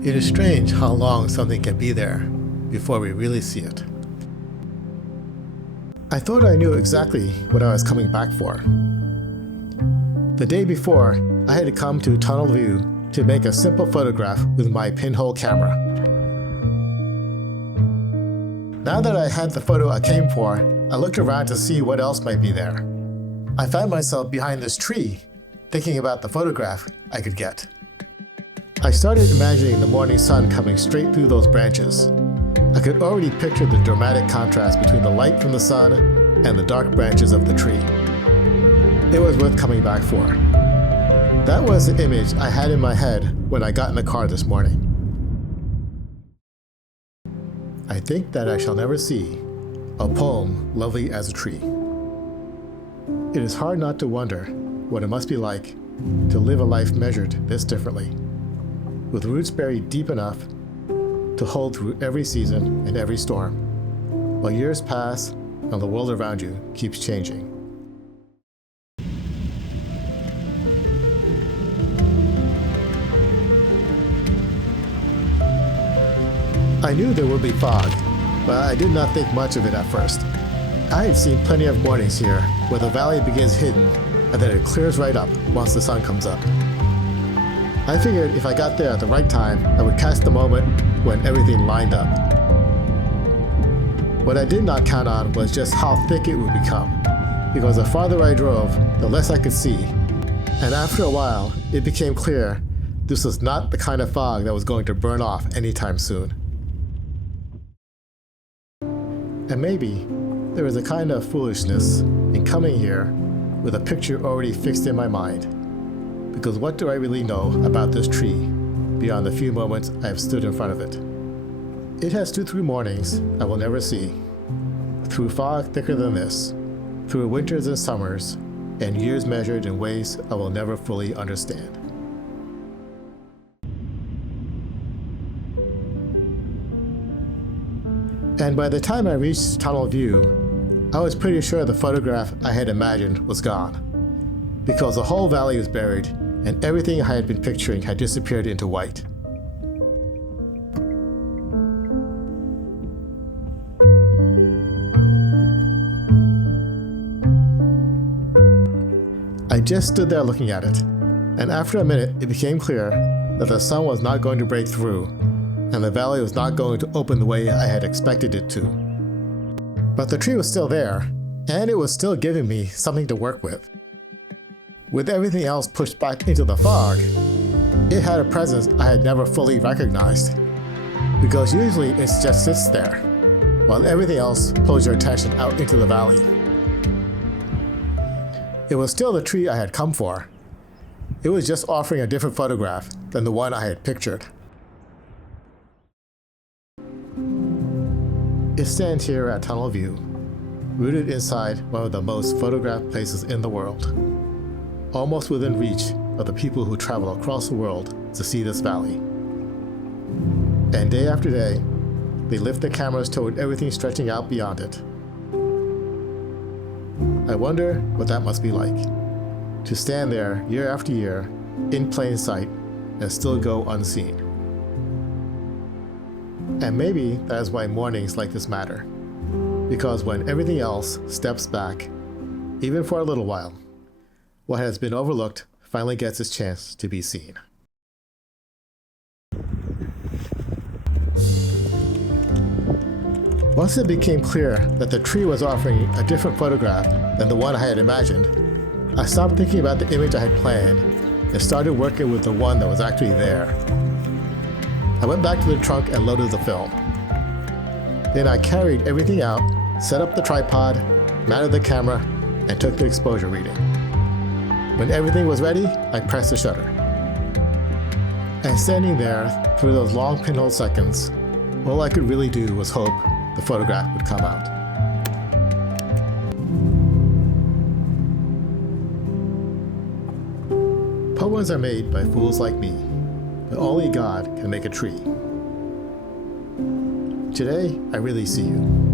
It is strange how long something can be there before we really see it. I thought I knew exactly what I was coming back for. The day before, I had to come to Tunnel View to make a simple photograph with my Pinhole camera. Now that I had the photo I came for, I looked around to see what else might be there. I found myself behind this tree, thinking about the photograph I could get. I started imagining the morning sun coming straight through those branches. I could already picture the dramatic contrast between the light from the sun and the dark branches of the tree. It was worth coming back for. That was the image I had in my head when I got in the car this morning. I think that I shall never see a poem lovely as a tree. It is hard not to wonder what it must be like to live a life measured this differently, with roots buried deep enough to hold through every season and every storm, while years pass and the world around you keeps changing. I knew there would be fog, but I did not think much of it at first. I had seen plenty of mornings here where the valley begins hidden and then it clears right up once the sun comes up. I figured if I got there at the right time, I would catch the moment when everything lined up. What I did not count on was just how thick it would become, because the farther I drove, the less I could see. And after a while, it became clear this was not the kind of fog that was going to burn off anytime soon. And maybe there was a kind of foolishness in coming here with a picture already fixed in my mind. Because what do I really know about this tree beyond the few moments I have stood in front of it? It has stood through mornings I will never see, through fog thicker than this, through winters and summers, and years measured in ways I will never fully understand. And by the time I reached Tunnel View, I was pretty sure the photograph I had imagined was gone, because the whole valley was buried and everything I had been picturing had disappeared into white. I just stood there looking at it, and after a minute it became clear that the sun was not going to break through, and the valley was not going to open the way I had expected it to. But the tree was still there, and it was still giving me something to work with. With everything else pushed back into the fog, it had a presence I had never fully recognized, because usually it just sits there, while everything else pulls your attention out into the valley. It was still the tree I had come for. It was just offering a different photograph than the one I had pictured. It stands here at Tunnel View, rooted inside one of the most photographed places in the world, almost within reach of the people who travel across the world to see this valley. And day after day, they lift their cameras toward everything stretching out beyond it. I wonder what that must be like, to stand there year after year, in plain sight, and still go unseen. And maybe that is why mornings like this matter, because when everything else steps back, even for a little while, what has been overlooked finally gets its chance to be seen. Once it became clear that the tree was offering a different photograph than the one I had imagined, I stopped thinking about the image I had planned and started working with the one that was actually there. I went back to the trunk and loaded the film. Then I carried everything out, set up the tripod, mounted the camera, and took the exposure reading. When everything was ready, I pressed the shutter. And standing there through those long pinhole seconds, all I could really do was hope the photograph would come out. Poems are made by fools like me, but only God can make a tree. Today, I really see you.